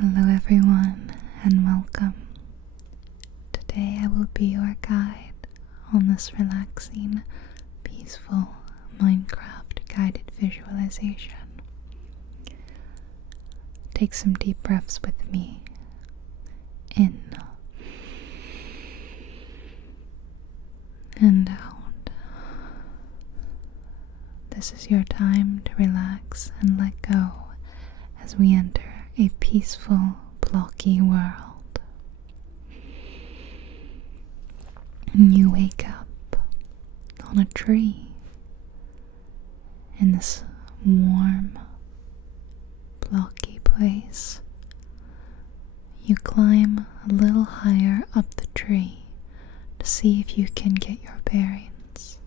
Hello everyone and welcome. Today I will be your guide on this relaxing, peaceful Minecraft guided visualization. Take some deep breaths with me. In and out. This is your time to relax and let go as we enter a peaceful, blocky world. You wake up on a tree in this warm, blocky place. You climb a little higher up the tree to see if you can get your bearings.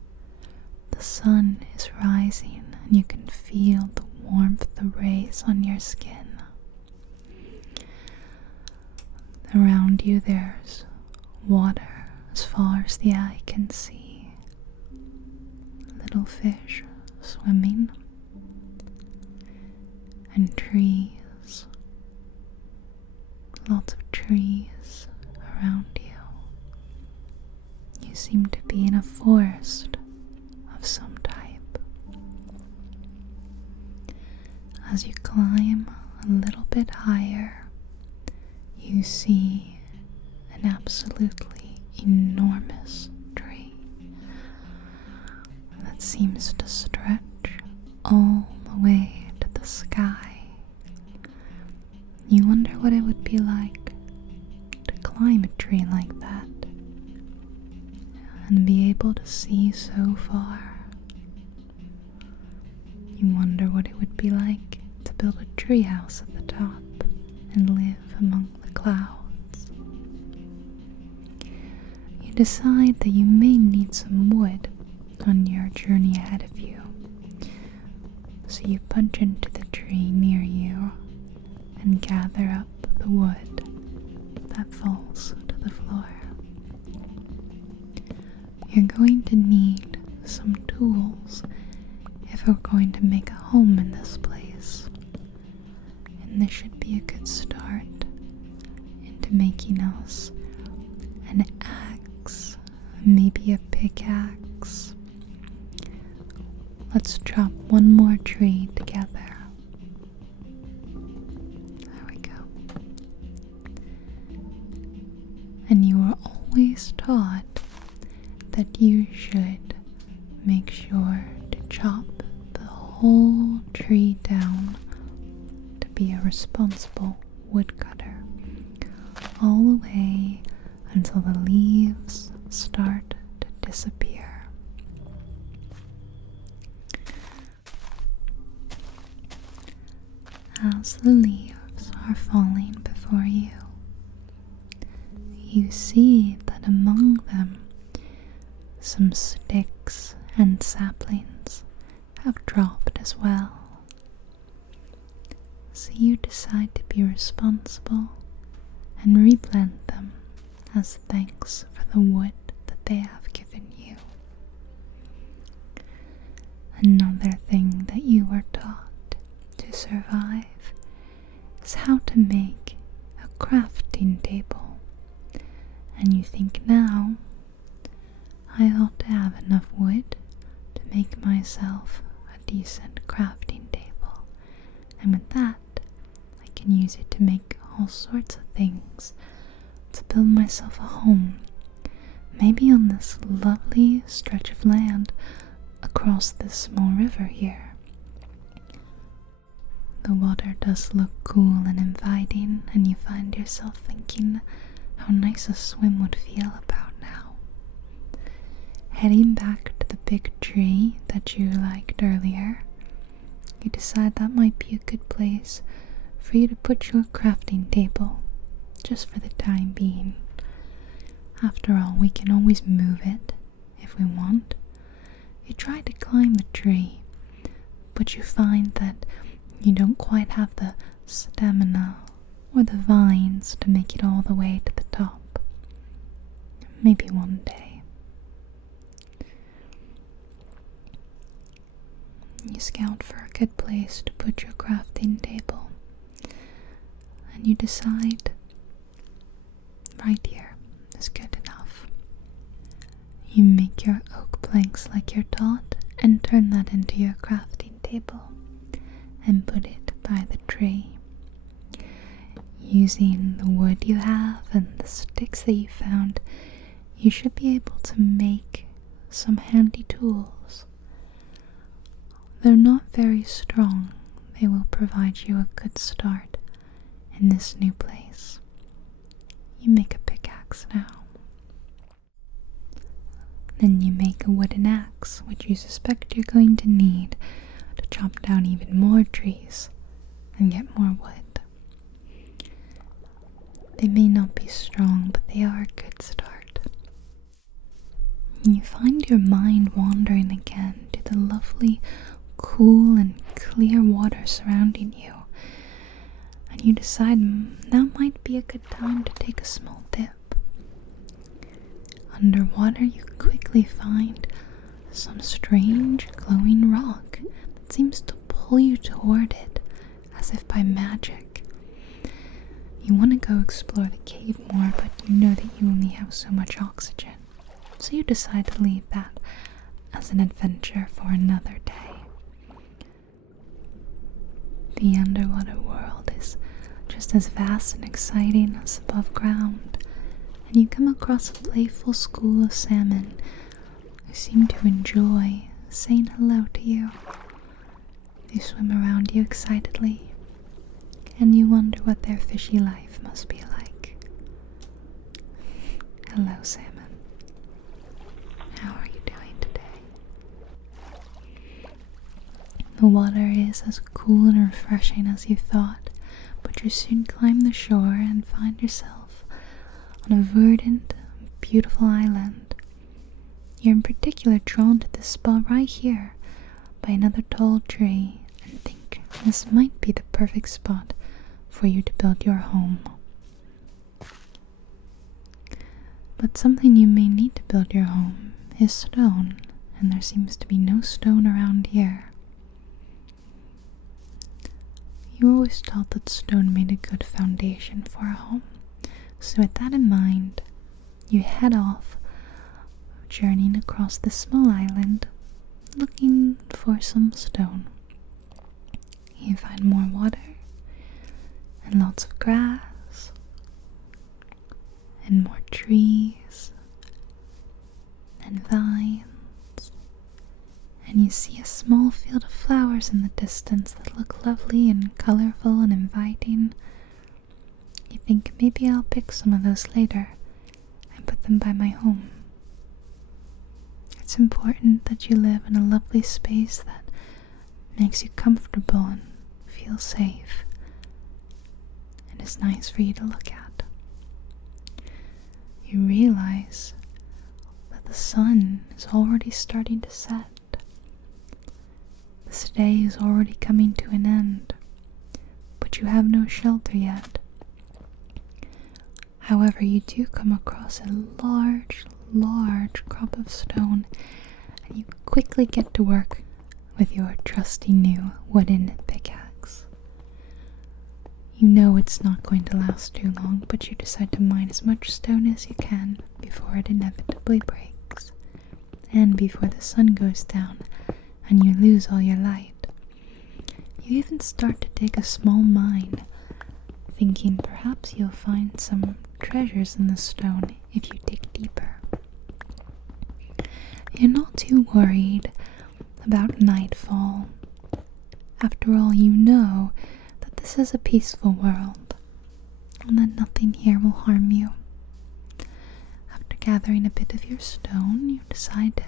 The sun is rising and you can feel the warmth, the rays on your skin. Around you there's water as far as the eye can see. Little fish swimming. And trees. Lots of trees around you. You seem to be in a forest of some type. As you climb a little bit higher, you see an absolutely enormous tree that seems to stretch all the way to the sky. You wonder what it would be like to climb a tree like that and be able to see so far. You wonder what it would be like to build a treehouse at the top and live among the clouds. You decide that you may need some wood on your journey ahead of you, so you punch into the tree near you and gather up the wood that falls to the floor. You're going to need some tools if we're going to make a home in this place, and this should be a good start into making us an axe, maybe a pickaxe. Let's chop one more tree together. There we go. And you were always taught that you should make sure to chop the whole tree down to be a responsible woodcutter, all the way until the leaves start to disappear. As the leaves are falling before you, you see that among them some sticks and saplings have dropped as well. So you decide to be responsible and replant them as thanks for the wood that they have given you. Another thing that you were taught to survive is how to make a crafting table, and you think now, I ought to have enough wood to make myself a decent crafting table, and with that I can use it to make all sorts of things, to build myself a home, maybe on this lovely stretch of land across this small river here. The water does look cool and inviting, and you find yourself thinking how nice a swim would feel about now. Heading back to the big tree that you liked earlier, you decide that might be a good place for you to put your crafting table, just for the time being. After all, we can always move it if we want. You try to climb the tree, but you find that you don't quite have the stamina or the vines to make it all the way to the top. Maybe one day. You scout for a good place to put your crafting table, and you decide right here is good enough. You make your oak planks like you're taught and turn that into your crafting table and put it by the tree. Using the wood you have and the sticks that you found, you should be able to make some handy tools. They're not very strong. They will provide you a good start in this new place. You make a pickaxe now. Then you make a wooden axe, which you suspect you're going to need to chop down even more trees and get more wood. They may not be strong, but they are a good start. You find your mind wandering again to the lovely, cool and clear water surrounding you, and you decide now might be a good time to take a small dip. Underwater, you quickly find some strange glowing rock that seems to pull you toward it as if by magic. You want to go explore the cave more, but you know that you only have so much oxygen, so you decide to leave that as an adventure for another day. The underwater world is just as vast and exciting as above ground, and you come across a playful school of salmon who seem to enjoy saying hello to you. They swim around you excitedly, and you wonder what their fishy life must be like. Hello, salmon. How are you doing today? The water is as cool and refreshing as you thought, but you soon climb the shore and find yourself on a verdant, beautiful island. You're in particular drawn to this spot right here by another tall tree and think this might be the perfect spot for you to build your home. But something you may need to build your home is stone, and there seems to be no stone around here. You always thought that stone made a good foundation for a home, so with that in mind, you head off, journeying across this small island, looking for some stone. You find more water, and lots of grass, and more trees, and vines, and you see a small field of flowers in the distance that look lovely and colorful and inviting. You think maybe I'll pick some of those later and put them by my home. It's important that you live in a lovely space that makes you comfortable and feel safe, and is nice for you to look at. You realize that the sun is already starting to set. This day is already coming to an end, but you have no shelter yet. However, you do come across a large crop of stone, and you quickly get to work with your trusty new wooden pickaxe. You know it's not going to last too long, but you decide to mine as much stone as you can before it inevitably breaks, and before the sun goes down and you lose all your light. You even start to dig a small mine, thinking perhaps you'll find some treasures in the stone if you dig deeper. You're not too worried about nightfall. After all, you know that this is a peaceful world, and that nothing here will harm you. After gathering a bit of your stone, you decide to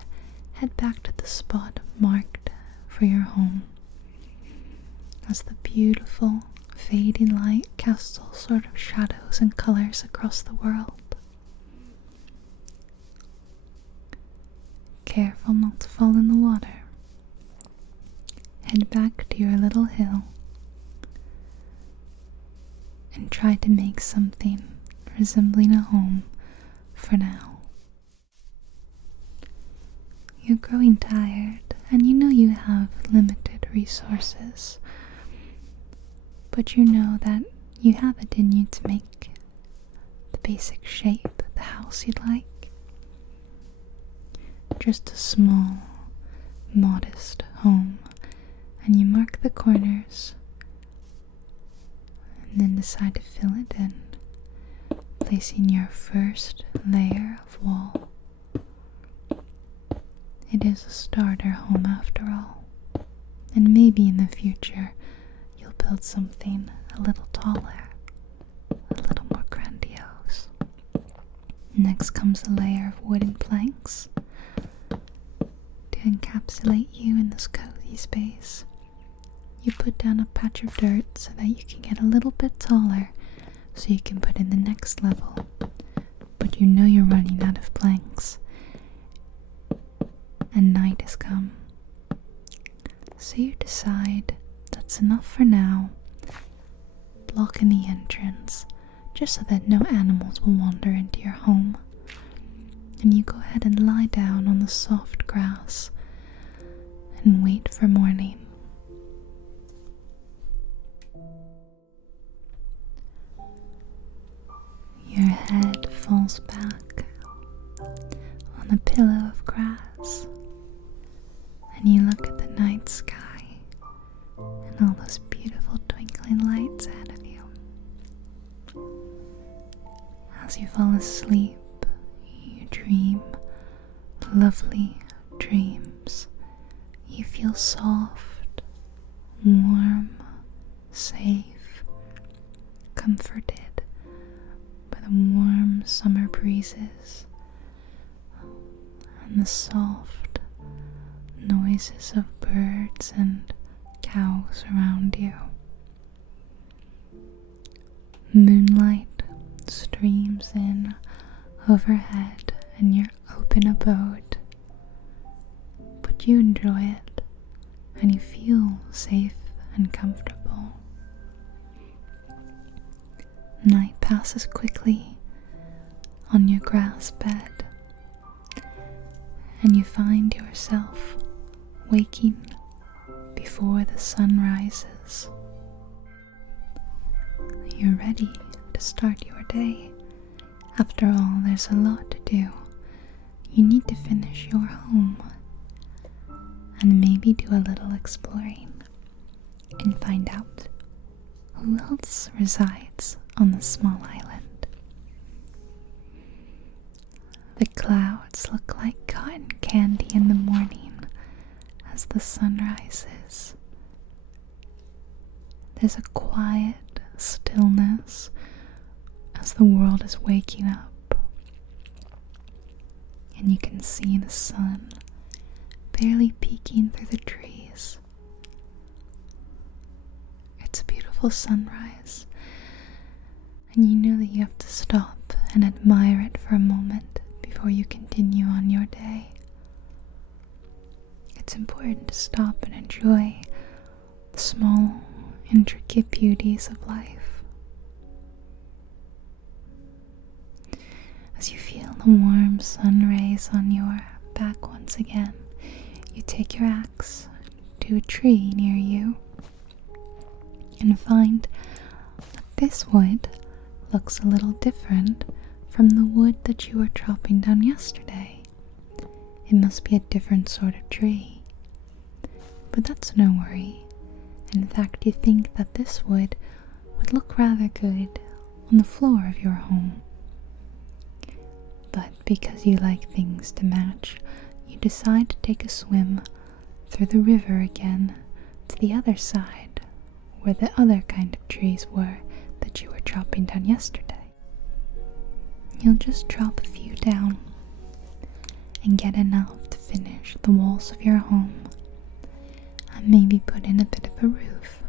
head back to the spot marked for your home, as the beautiful fading light casts all sort of shadows and colors across the world. Careful not to fall in the water. Head back to your little hill and try to make something resembling a home for now. You're growing tired, and you know you have limited resources, but you know that You have it in you to make the basic shape of the house you'd like. Just a small, modest home, and you mark the corners and then decide to fill it in, placing your first layer of wall. It is a starter home after all, and maybe in the future you'll build something a little taller, a little more grandiose. Next comes a layer of wooden planks to encapsulate you in this cozy space. You put down a patch of dirt so that you can get a little bit taller, so you can put in the next level, but you know you're running out of planks, and night has come. So you decide that's enough for now, blocking the entrance just so that no animals will wander into your home, and you go ahead and lie down on the soft grass and wait for morning. Your head falls back on a pillow of grass, and you look at the night sky and all those beautiful twinkling lights ahead of you. As you fall asleep, you dream lovely dreams. You feel soft, warm, safe, comforted by the warm summer breezes and the soft noises of birds and cows around you. Moonlight streams in overhead in your open abode, but you enjoy it and you feel safe and comfortable. Night passes quickly on your grass bed, and you find yourself waking before the sun rises. You're ready to start your day. After all, there's a lot to do. You need to finish your home and maybe do a little exploring and find out who else resides on the small island. The clouds look like cotton candy in the morning as the sun rises. There's a quiet stillness as the world is waking up, and you can see the sun barely peeking through the trees. It's a beautiful sunrise, and you know that you have to stop and admire it for a moment before you continue on your day. It's important to stop and enjoy the small, intricate beauties of life. As you feel the warm sun rays on your back once again, you take your axe to a tree near you and find that this wood looks a little different from the wood that you were chopping down yesterday. It must be a different sort of tree. But that's no worry. In fact, you think that this wood would look rather good on the floor of your home. But because you like things to match, you decide to take a swim through the river again to the other side, where the other kind of trees were that you were chopping down yesterday. You'll just chop a few down and get enough to finish the walls of your home, and maybe put in a bit of a roof.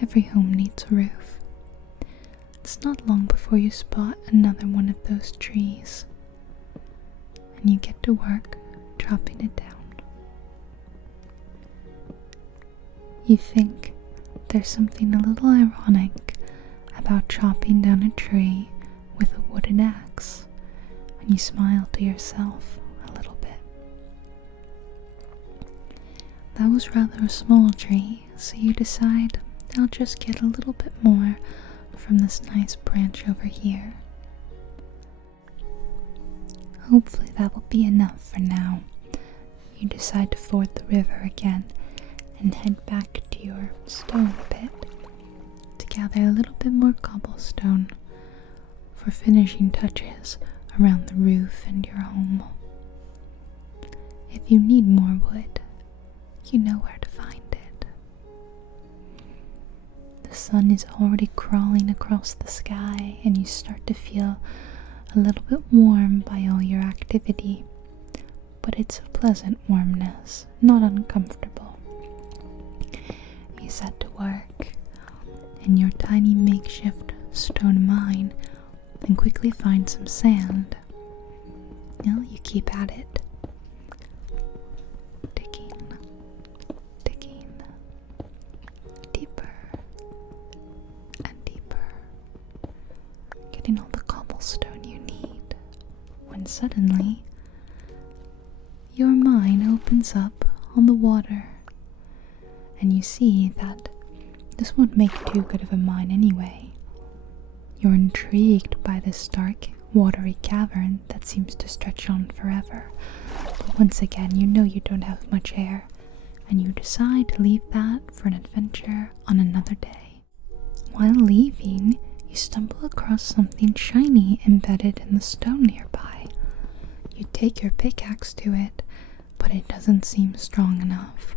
Every home needs a roof. It's not long before you spot another one of those trees, and you get to work chopping it down. You think there's something a little ironic about chopping down a tree with a wooden axe, and you smile to yourself a little bit. That was rather a small tree, so you decide I'll just get a little bit more from this nice branch over here. Hopefully that will be enough for now. You decide to ford the river again and head back to your stone pit to gather a little bit more cobblestone for finishing touches around the roof and your home. If you need more wood, you know where to find it. The sun is already crawling across the sky, and you start to feel a little bit warm by all your activity, but it's a pleasant warmness, not uncomfortable. You set to work in your tiny makeshift stone mine and quickly find some sand. Well, you keep at it. Digging deeper and deeper, getting all the cobblestone you need, when suddenly your mine opens up on the water, and you see that this won't make too good of a mine anyway. You're intrigued by this dark, watery cavern that seems to stretch on forever, but once again you know you don't have much air, and you decide to leave that for an adventure on another day. While leaving, you stumble across something shiny embedded in the stone nearby. You take your pickaxe to it, but it doesn't seem strong enough.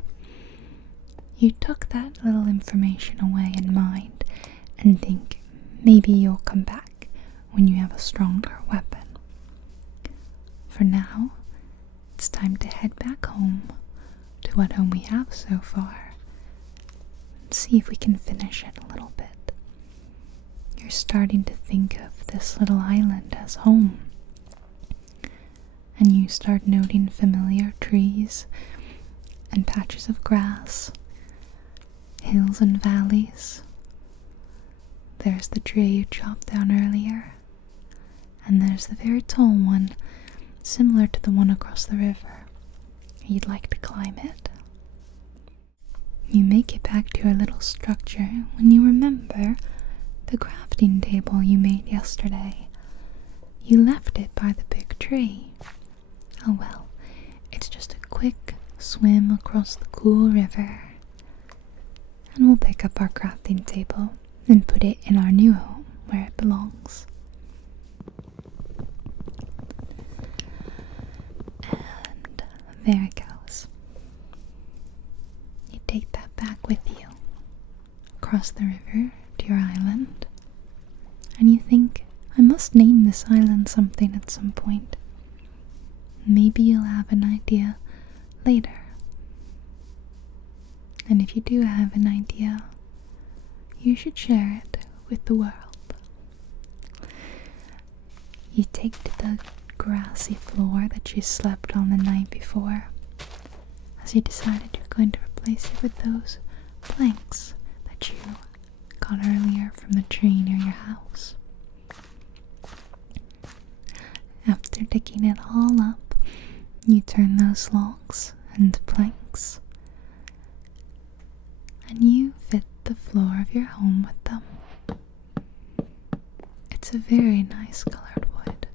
You tuck that little information away in mind and think maybe you'll come back when you have a stronger weapon. For now, it's time to head back home to what home we have so far and see if we can finish it a little bit. You're starting to think of this little island as home, and you start noting familiar trees and patches of grass, hills and valleys. There's the tree you chopped down earlier, and there's the very tall one, similar to the one across the river. You'd like to climb it. You make it back to your little structure when you remember the crafting table you made yesterday. You left it by the big tree. Oh well, it's just a quick swim across the cool river, and we'll pick up our crafting table and put it in our new home where it belongs. And there it goes. You take that back with you across the river to your island, and you think, I must name this island something at some point. Maybe you'll have an idea later. And if you do have an idea, you should share it with the world. You take to the grassy floor that you slept on the night before, as you decided you're going to replace it with those planks that you got earlier from the tree near your house. After digging it all up, you turn those logs into planks, and you fit the floor of your home with them. It's a very nice colored wood,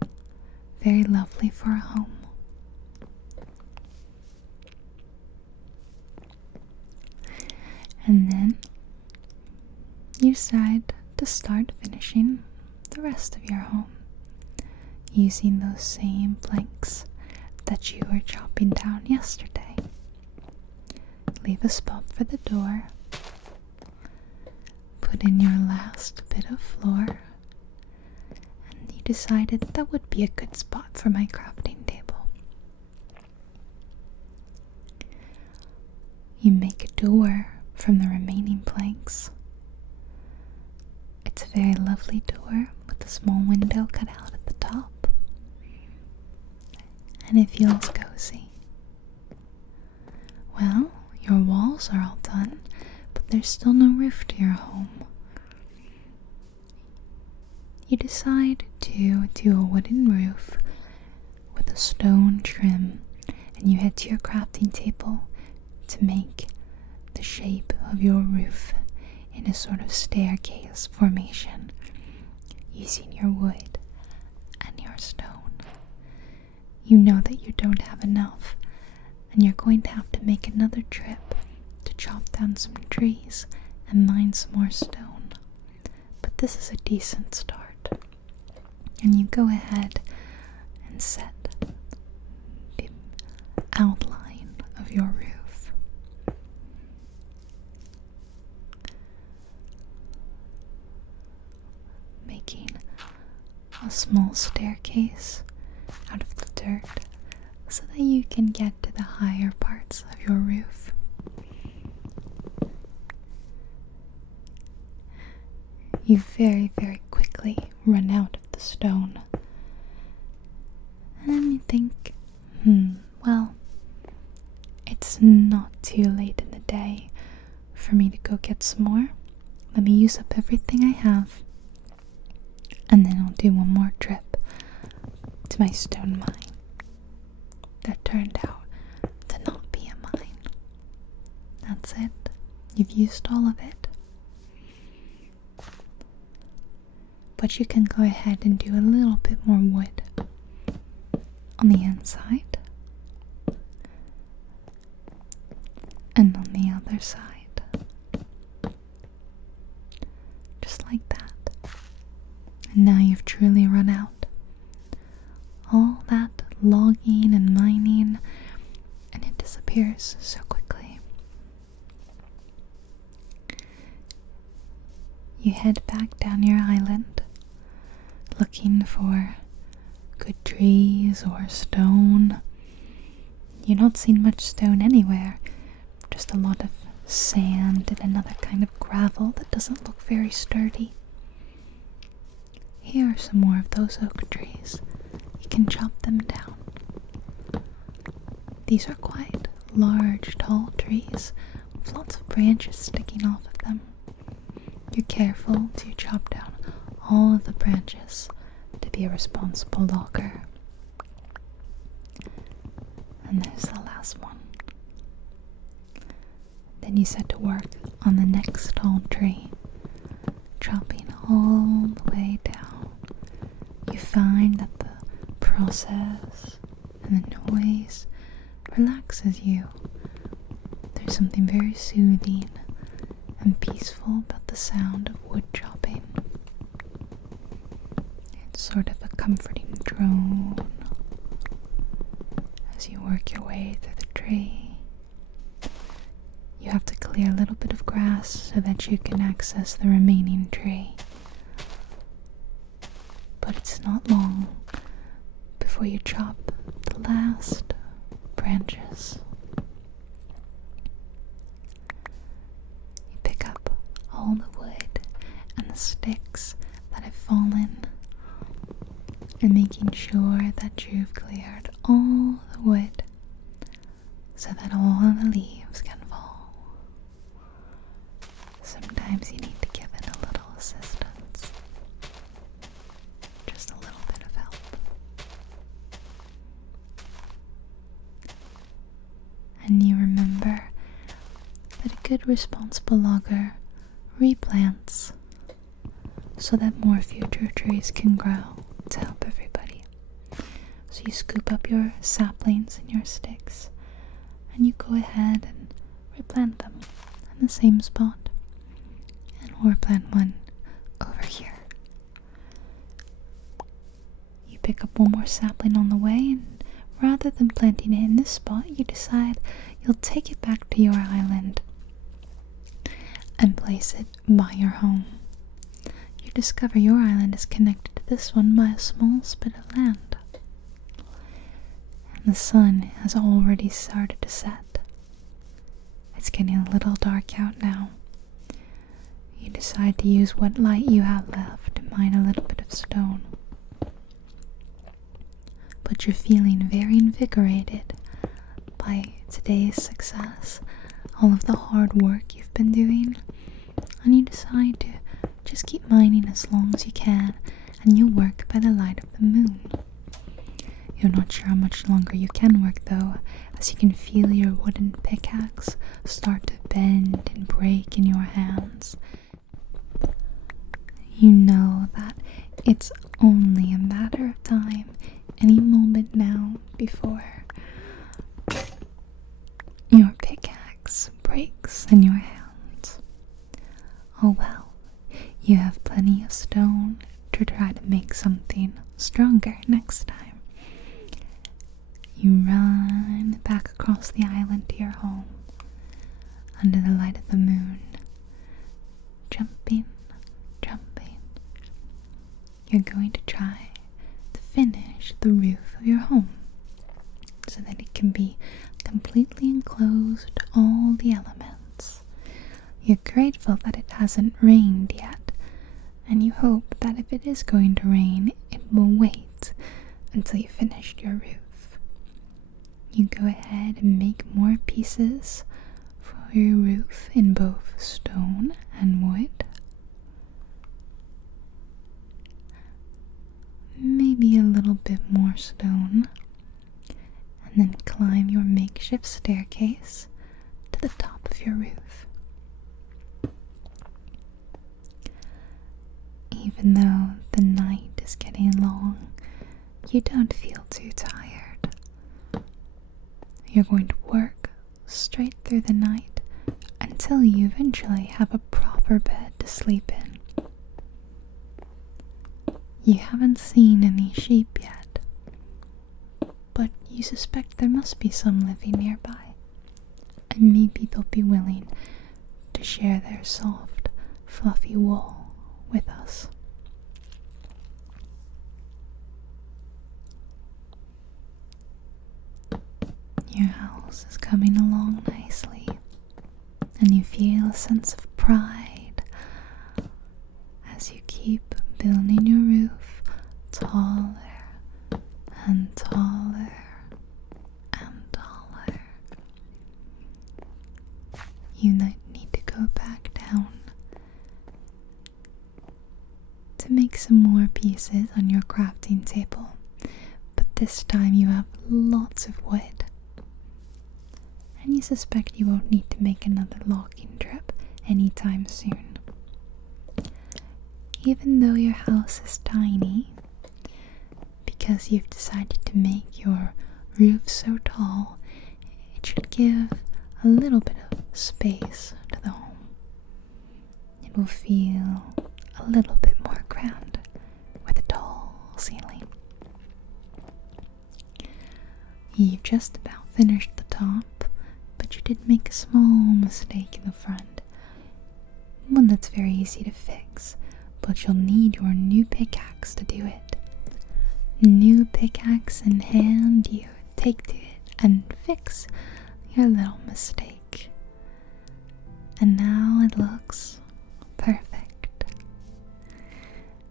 very lovely for a home. And then you decide to start finishing the rest of your home using those same planks that you were chopping down yesterday. Leave a spot for the door, put in your last bit of floor, and you decided that would be a good spot for my crafting table. You make a door from the remaining planks. It's a very lovely door with a small window cut out at the top, and it feels cozy. Well, your walls are all done, but there's still no roof to your home. You decide to do a wooden roof with a stone trim, and you head to your crafting table to make the shape of your roof in a sort of staircase formation using your wood and your stone. You know that you don't have enough, and you're going to have to make another trip to chop down some trees and mine some more stone. But this is a decent start, and you go ahead and set the outline of your roof. Making a small staircase out of the dirt so that you can get to the higher parts of your roof. You very, very quickly run out of the stone. And you think, well, it's not too late in the day for me to go get some more. Let me use up everything I have, and then I'll do one more trip to my stone mine. That turned out to not be a mine. That's it. You've used all of it. But you can go ahead and do a little bit more wood on the inside and on the other side. Just like that. And now you've truly run out. All that logging and mining, and it disappears so quickly. You head back down your island, looking for good trees or stone. You're not seeing much stone anywhere, just a lot of sand and another kind of gravel that doesn't look very sturdy. Here are some more of those oak trees. You can chop them down. These are quite large, tall trees with lots of branches sticking off of them. You're careful to chop down all of the branches to be a responsible logger. And there's the last one. Then you set to work on the next tall tree, chopping all the way down. You find that the process and the noise relaxes you. There's something very soothing and peaceful about the sound of wood chopping. It's sort of a comforting drone as you work your way through the tree. You have to clear a little bit of grass so that you can access the remaining tree. But it's not long before you chop the last branches. You pick up all the wood and the sticks that have fallen, and making sure that you've cleared all the wood so that all the leaves can fall. Sometimes you need to give it a little assistance. Just a little bit of help. And you remember that a good responsible logger replants so that more future trees can grow to help everybody. So you scoop up your saplings and your sticks, and you go ahead and replant them in the same spot, and we'll replant one over here. You pick up one more sapling on the way, and rather than planting it in this spot, you decide you'll take it back to your island and place it by your home. You discover your island is connected to this one by a small spit of land. And the sun has already started to set. It's getting a little dark out now. You decide to use what light you have left to mine a little bit of stone. But you're feeling very invigorated by today's success, all of the hard work you've been doing, and you decide to just keep mining as long as you can, and you'll work by the light of the moon. You're not sure how much longer you can work though, as you can feel your wooden pickaxe start to bend and break in your hands, You know that it's only a matter of time, any moment now, before your pickaxe breaks in your hands. Oh well, you have plenty of stone to try to make something stronger next time. You run back across the island to your home, under the light of the moon, jumping. You're going to try to finish the roof of your home so that it can be completely enclosed to all the elements. You're grateful that it hasn't rained yet, and you hope that if it is going to rain, it will wait until you finished your roof. You go ahead and make more pieces for your roof in both stone and wood. Maybe a little bit more stone, and then climb your makeshift staircase to the top of your roof. Even though the night is getting long, you don't feel too tired. You're going to work straight through the night until you eventually have a proper bed to sleep in. You haven't seen any sheep yet, but you suspect there must be some living nearby, and maybe they'll be willing to share their soft, fluffy wool with us. Your house is coming along nicely, and you feel a sense of pride as you keep building your roof taller and taller and taller. You need to go back down to make some more pieces on your crafting table, but this time you have lots of wood, and you suspect you won't need to make another logging trip anytime soon. Even though your house is tiny, because you've decided to make your roof so tall, it should give a little bit of space to the home. It will feel a little bit more grand with a tall ceiling. You've just about finished the top, but you did make a small mistake in the front. One that's very easy to fix, but you'll need your new pickaxe to do it. New pickaxe in hand, you take to it and fix your little mistake. And now it looks perfect.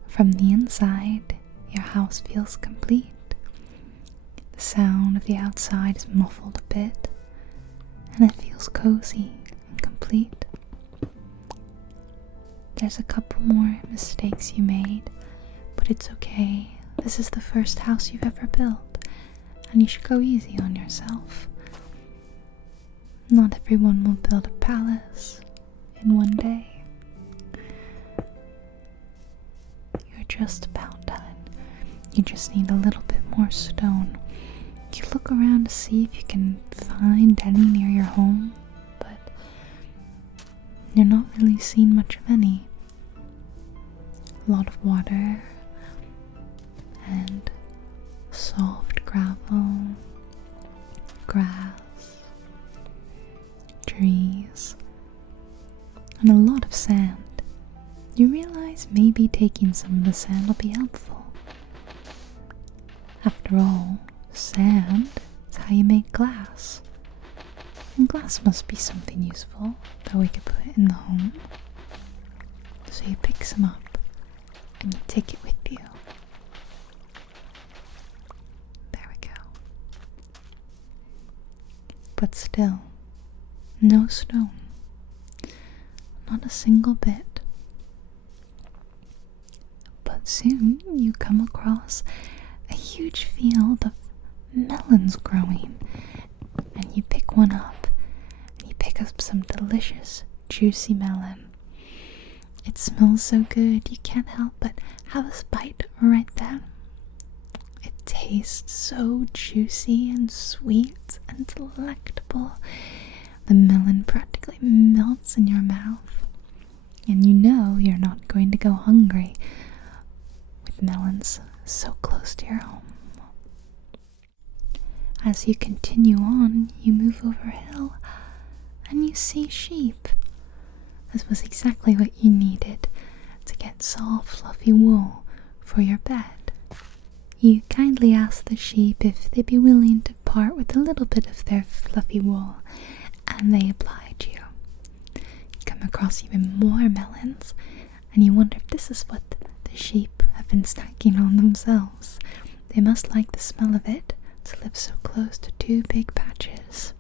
From the inside, your house feels complete. The sound of the outside is muffled a bit, and it feels cozy and complete. There's a couple more mistakes you made, but it's okay. This is the first house you've ever built, and you should go easy on yourself. Not everyone will build a palace in one day. You're just about done. You just need a little bit more stone. You look around to see if you can find any near your home, but you're not really seeing much of any. A lot of water and soft gravel, grass, trees, and a lot of sand. You realize maybe taking some of the sand will be helpful. After all, sand is how you make glass. And glass must be something useful that we could put in the home. So you pick some up and you take it with you. There we go. But still, no stone. Not a single bit. But soon you come across a huge field of melons growing, and you pick one up, and you pick up some delicious, juicy melon. It smells so good you can't help but have a bite right then. It tastes so juicy and sweet and delectable. The melon practically melts in your mouth, and you know you're not going to go hungry with melons so close to your home. As you continue on, you move over a hill and you see sheep. This was exactly what you needed to get soft, fluffy wool for your bed. You kindly ask the sheep if they'd be willing to part with a little bit of their fluffy wool, and they oblige you. You come across even more melons, and you wonder if this is what the sheep have been snacking on themselves. They must like the smell of it to live so close to two big patches.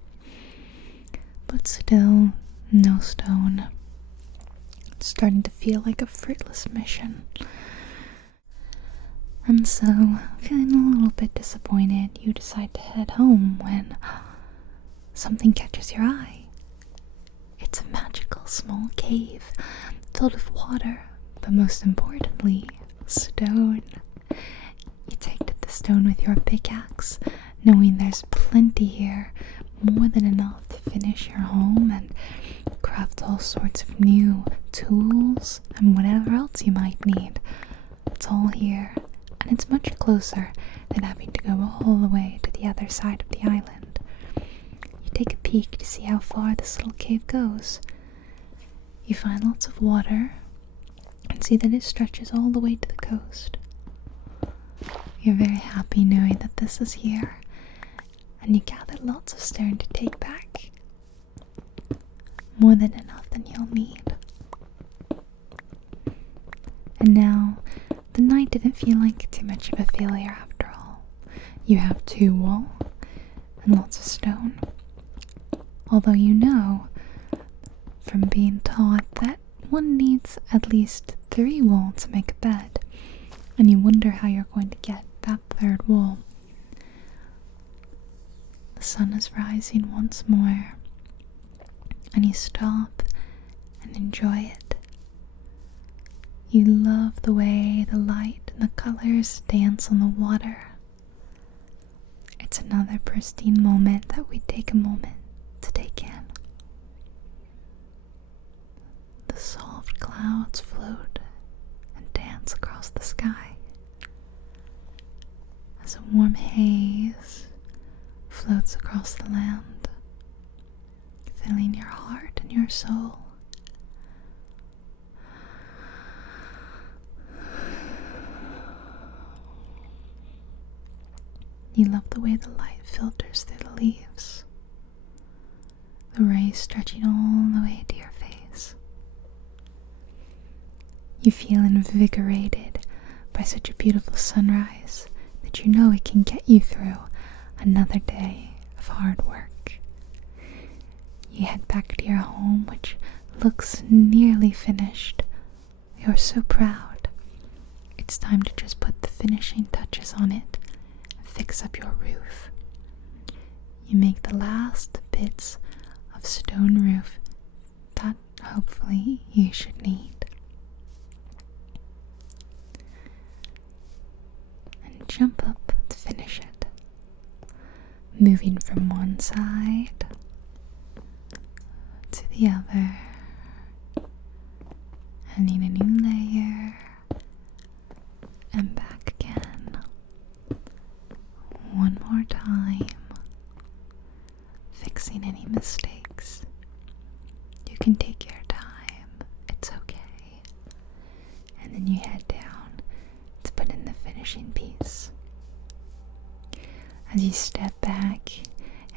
But still, no stone. It's starting to feel like a fruitless mission. And so, feeling a little bit disappointed, you decide to head home when something catches your eye. It's a magical small cave filled with water, but most importantly, stone. You take to the stone with your pickaxe, knowing there's plenty here, more than enough to finish your home and craft all sorts of new tools and whatever else you might need. It's all here, and it's much closer than having to go all the way to the other side of the island. You take a peek to see how far this little cave goes. You find lots of water and see that it stretches all the way to the coast. You're very happy knowing that this is here, and you gather lots of stone to take back. More than enough than you'll need. And now, the night didn't feel like too much of a failure after all. You have 2 wool and lots of stone. Although you know from being taught that one needs at least 3 wool to make a bed, and you wonder how you're going to get that 3rd wool. The sun is rising once more, and you stop and enjoy it. You love the way the light and the colors dance on the water. It's another pristine moment that we take a moment to take in. The soft clouds float and dance across the sky as a warm haze floats across the land, filling your heart and your soul. You love the way the light filters through the leaves, the rays stretching all the way to your face. You feel invigorated by such a beautiful sunrise that you know it can get you through another day of hard work. You head back to your home, which looks nearly finished. You're so proud. It's time to just put the finishing touches on it and fix up your roof. You make the last bits of stone roof that hopefully you should need. And jump up to finish it, moving from one side to the other, adding a new layer, and back again, one more time, fixing any mistakes. You can take your time, it's okay. And then you head down to put in the finishing piece. As you step back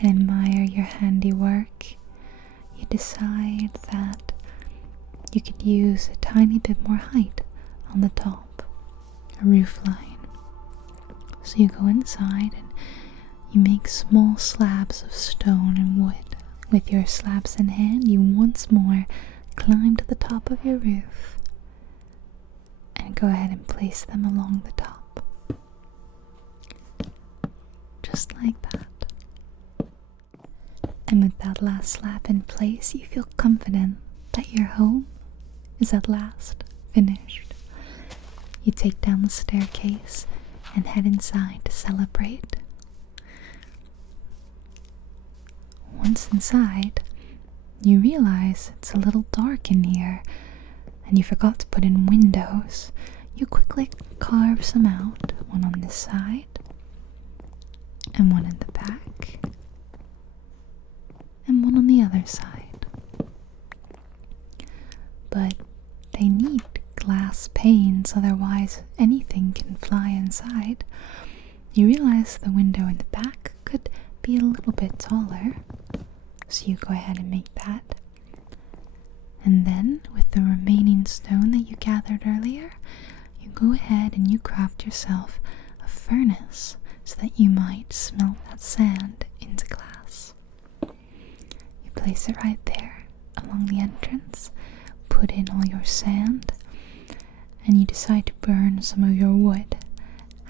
and admire your handiwork, you decide that you could use a tiny bit more height on the top, a roof line. So you go inside and you make small slabs of stone and wood. With your slabs in hand, you once more climb to the top of your roof and go ahead and place them along the top. Just like that. And with that last slab in place, you feel confident that your home is at last finished. You take down the staircase and head inside to celebrate. Once inside, you realize it's a little dark in here, and you forgot to put in windows. You quickly carve some out, one on this side, and one in the back, and one on the other side. But they need glass panes, otherwise anything can fly inside. You realize the window in the back could be a little bit taller, so you go ahead and make that. And then, with the remaining stone that you gathered earlier, you go ahead and you craft yourself a furnace so that you might smelt that sand into glass. You place it right there along the entrance, put in all your sand, and you decide to burn some of your wood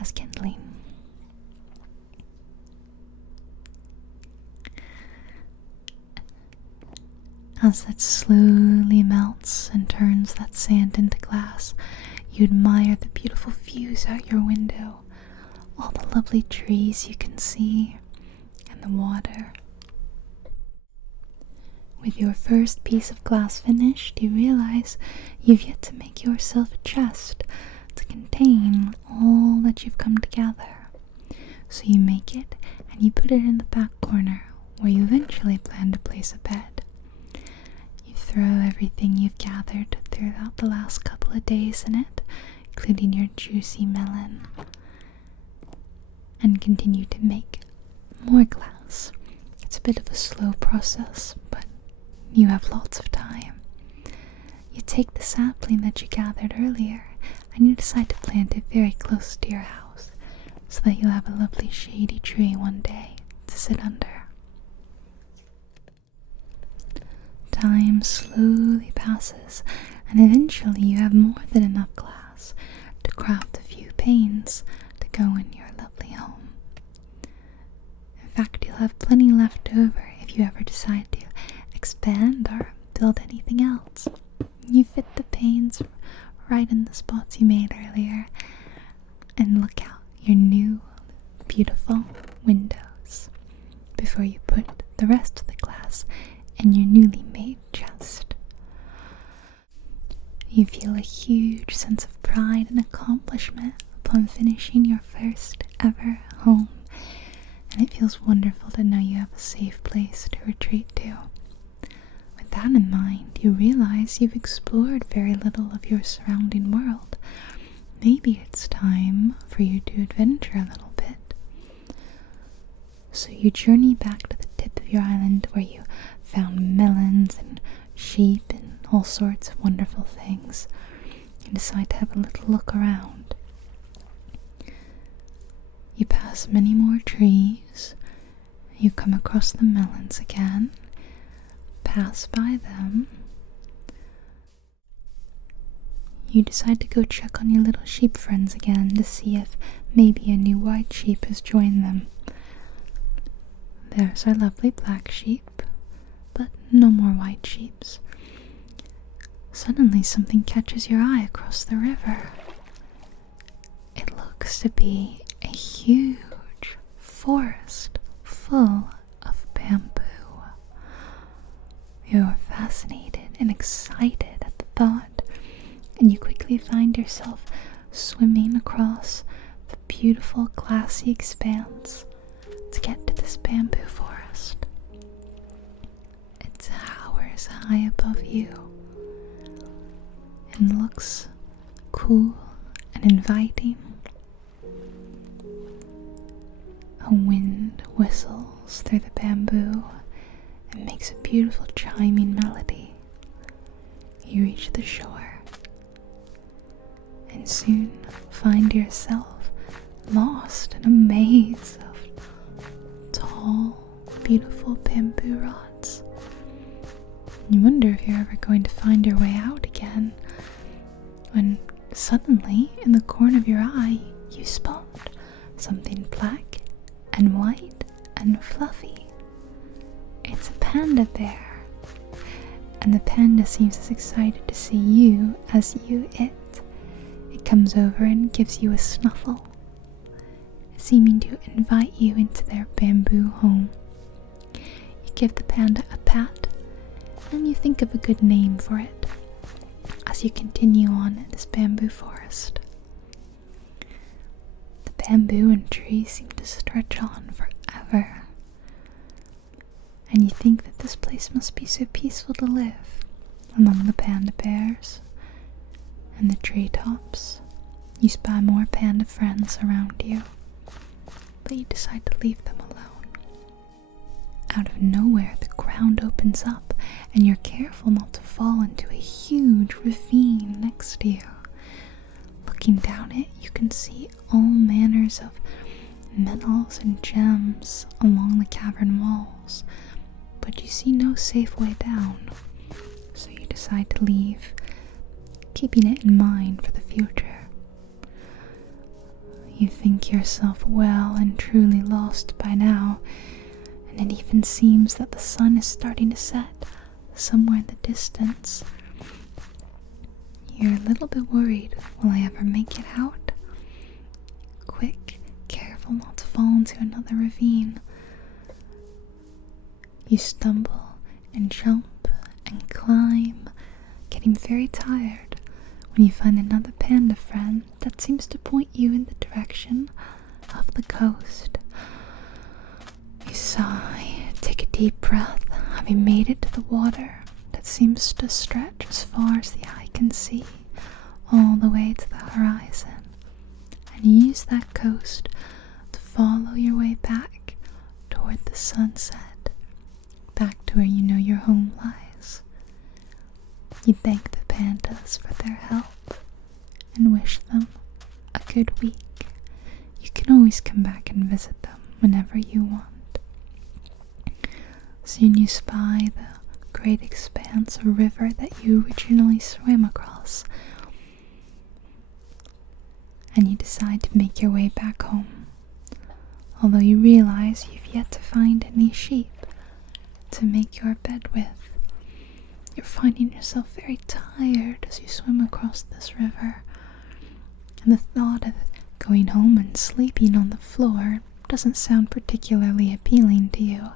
as kindling. As that slowly melts and turns that sand into glass, you admire the beautiful views out your window, all the lovely trees you can see, and the water. With your first piece of glass finished, you realize you've yet to make yourself a chest to contain all that you've come to gather. So you make it and you put it in the back corner where you eventually plan to place a bed. You throw everything you've gathered throughout the last couple of days in it, including your juicy melon, and continue to make more glass. It's a bit of a slow process, but you have lots of time. You take the sapling that you gathered earlier and you decide to plant it very close to your house so that you'll have a lovely shady tree one day to sit under. Time slowly passes and eventually you have more than enough glass to craft a few panes to go in your lovely home. In fact, you'll have plenty left over if you ever decide to expand or build anything else. You fit the panes right in the spots you made earlier and look out your new beautiful windows before you put the rest of the glass in your newly made chest. You feel a huge sense of pride and accomplishment upon finishing your first ever home, and it feels wonderful to know you have a safe place to retreat to. With that in mind, you realize you've explored very little of your surrounding world. Maybe it's time for you to adventure a little bit. So you journey back to the tip of your island where you found melons and sheep and all sorts of wonderful things, and decide to have a little look around. You pass many more trees, you come across the melons again, pass by them. You decide to go check on your little sheep friends again to see if maybe a new white sheep has joined them. There's our lovely black sheep, but no more white sheeps. Suddenly something catches your eye across the river. It looks to be a huge forest full of bamboo. You're fascinated and excited at the thought, and you quickly find yourself swimming across the beautiful glassy expanse to get to this bamboo forest. It towers high above you and looks cool and inviting. A wind whistles through the bamboo and makes a beautiful chiming melody. You reach the shore and soon find yourself lost in a maze of tall, beautiful bamboo rods. You wonder if you're ever going to find your way out again, when suddenly, in the corner of your eye, you spot something black and white and fluffy. It's a panda bear. and the panda seems as excited to see you as you it. It comes over and gives you a snuffle, seeming to invite you into their bamboo home. You give the panda a pat, and you think of a good name for it as you continue on in this bamboo forest. The bamboo and trees seem to stretch on forever, and you think that this place must be so peaceful to live among the panda bears and the treetops. You spy more panda friends around you, but you decide to leave them alone. Out of nowhere, the ground opens up, and you're careful not to fall into a huge ravine next to you. Looking down it, you can see all manners of metals and gems along the cavern walls, but you see no safe way down, so you decide to leave, keeping it in mind for the future. You think yourself well and truly lost by now, and it even seems that the sun is starting to set somewhere in the distance. You're a little bit worried, will I ever make it out? Quick, careful not to fall into another ravine. You stumble and jump and climb, getting very tired when you find another panda friend that seems to point you in the direction of the coast. You sigh, take a deep breath, having made it to the water that seems to stretch as far as the eye can see, all the way to the horizon, and you use that coast to follow your way back toward the sunset, back to where you know your home lies. You thank the pandas for their help and wish them a good week. You can always come back and visit them whenever you want. Soon you spy the great expanse of river that you originally swam across, and you decide to make your way back home, although you realize you've yet to find any sheep to make your bed with. You're finding yourself very tired as you swim across this river, and the thought of going home and sleeping on the floor doesn't sound particularly appealing to you.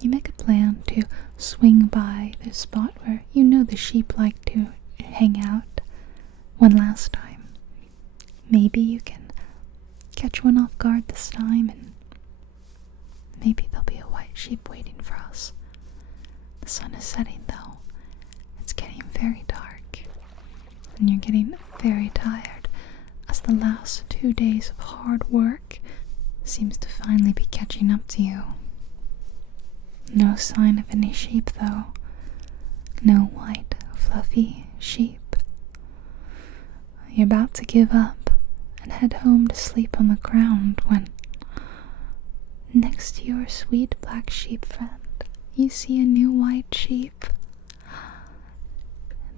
You make a plan to swing by the spot where you know the sheep like to hang out one last time. Maybe you can catch one off guard this time, and maybe there'll be a white sheep waiting for us. The sun is setting though. It's getting very dark, and you're getting very tired as the last 2 days of hard work seems to finally be catching up to you. No sign of any sheep though. No white, fluffy sheep. You're about to give up and head home to sleep on the ground when, next to your sweet black sheep friend, you see a new white sheep.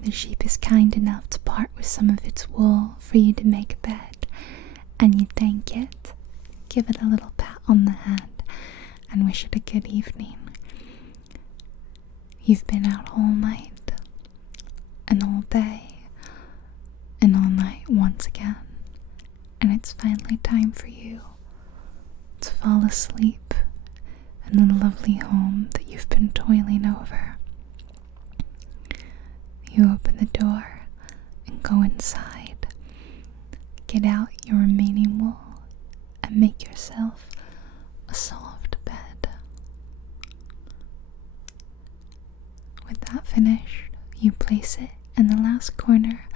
The sheep is kind enough to part with some of its wool for you to make a bed, and you thank it, give it a little pat on the head, and wish it a good evening. You've been out all night, and all day, and all night once again, and it's finally time for you to fall asleep in the lovely home that you've been toiling over. You open the door and go inside, get out your remaining wool, and make yourself a soft bed. With that finished, you place it in the last corner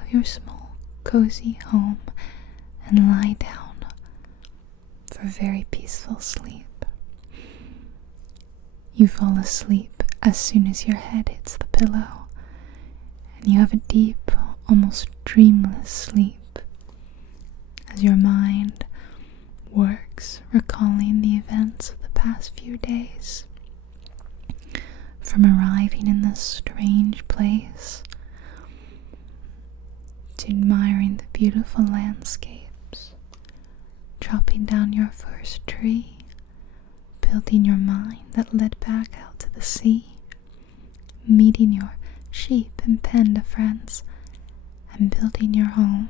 of your small, cozy home and lie down for very peaceful sleep. You fall asleep as soon as your head hits the pillow, and you have a deep, almost dreamless sleep as your mind works recalling the events of the past few days. From arriving in this strange place, to admiring the beautiful landscapes, chopping down your first tree, building your mine that led back out to the sea, meeting your sheep and panda friends, and building your home.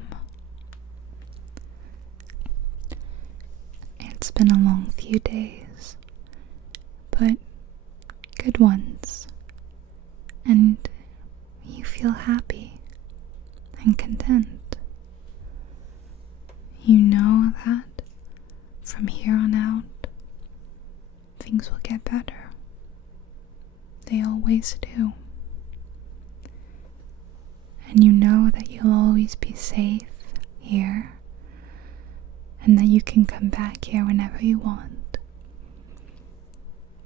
It's been a long few days, but good ones, and you feel happy and content. You know that from here on out, things will get better. They always do. And you know that you'll always be safe here, and that you can come back here whenever you want.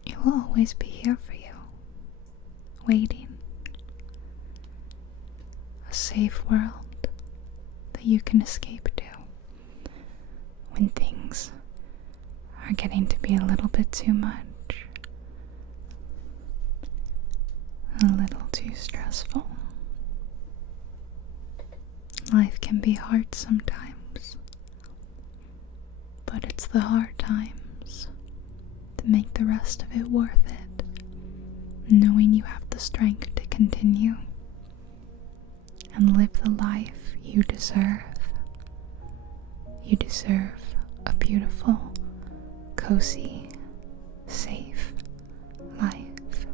It will always be here for you, waiting. A safe world that you can escape to when things are getting to be a little bit too much, a little too stressful. Life can be hard sometimes, but it's the hard times that make the rest of it worth it, knowing you have the strength to continue and live the life you deserve. You deserve a beautiful, cozy, safe life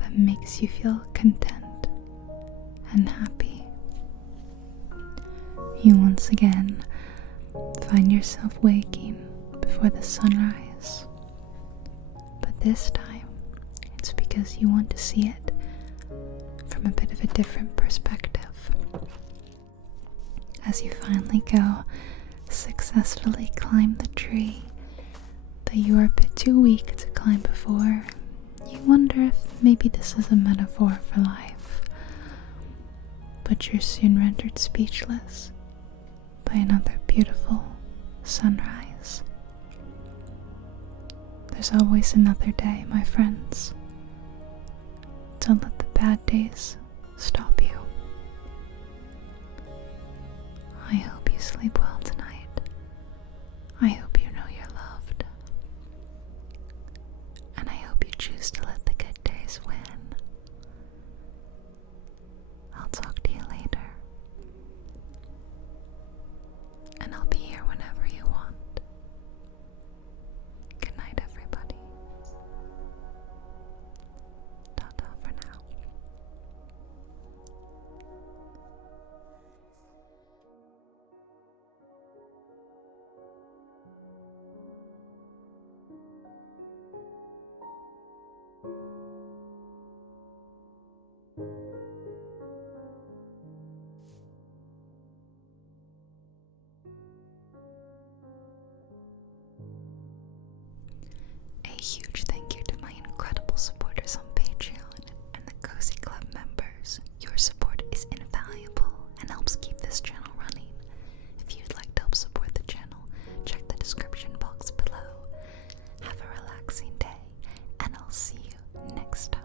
that makes you feel content and happy. You once again find yourself waking before the sunrise, but this time it's because you want to see it from a bit of a different perspective. As you finally go successfully climb the tree that you were a bit too weak to climb before, you wonder if maybe this is a metaphor for life, but you're soon rendered speechless by another beautiful sunrise. There's always another day, my friends. Don't let the bad days stop you. I hope you sleep well tonight. I hope you know you're loved. And I hope you choose to let the good days win. I'll talk to you later. And I'll be here whenever you want. Good night, everybody. Ta-ta for now. A huge thank you to my incredible supporters on Patreon and the Cozy Club members. Your support is invaluable and helps keep this channel running. If you'd like to help support the channel, check the description box below. Have a relaxing day, and I'll see you next time.